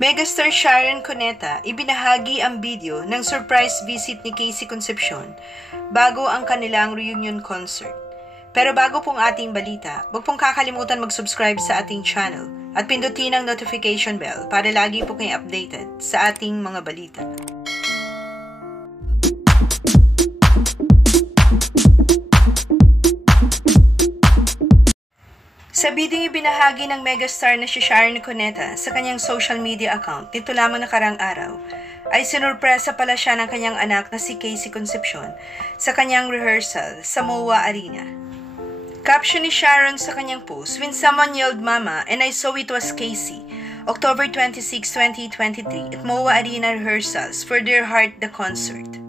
Megastar Sharon Cuneta ibinahagi ang video ng surprise visit ni Casey Concepcion bago ang kanilang reunion concert. Pero bago pong ating balita, huwag pong kakalimutan mag-subscribe sa ating channel at pindutin ang notification bell para lagi po kayo updated sa ating mga balita. Sa bidding ibinahagi ng megastar na si Sharon Cuneta sa kanyang social media account nito lamang nakarang araw, ay sinurpresa pala siya ng kanyang anak na si Casey Concepcion sa kanyang rehearsal sa MOA Arena. Caption ni Sharon sa kanyang post, "When someone yelled mama and I saw it was Casey, October 26, 2023 at MOA Arena rehearsals for Dear Heart the concert."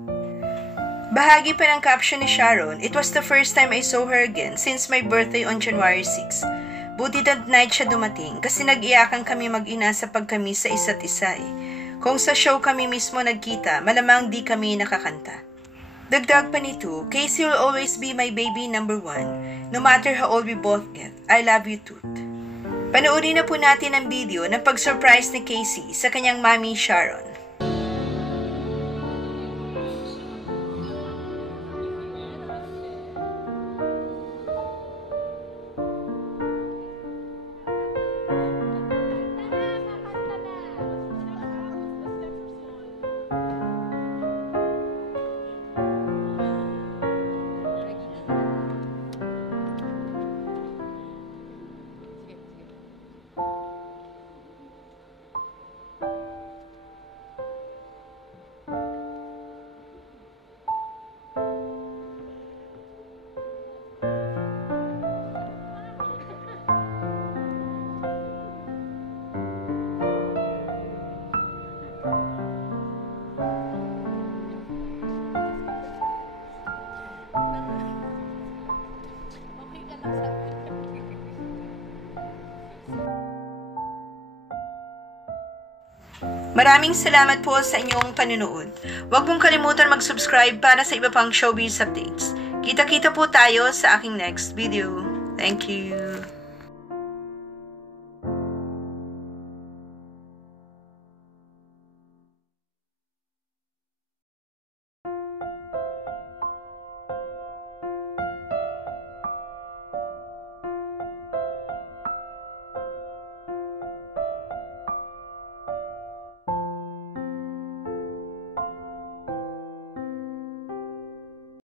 Bahagi pa ng caption ni Sharon, "It was the first time I saw her again since my birthday on January 6. Buti that night siya dumating kasi nag-iyakan kami mag-ina sa pagkami sa isa't isa eh. Kung sa show kami mismo nagkita, malamang di kami nakakanta." Dagdag pa nito, "Casey will always be my baby number one, no matter how old we both get. I love you too." Panoorin na po natin ang video ng pag-surprise ni Casey sa kanyang mami Sharon. Maraming salamat po sa inyong panunood. Huwag mong kalimutan mag-subscribe para sa iba pang showbiz updates. Kita-kita po tayo sa aking next video. Thank you.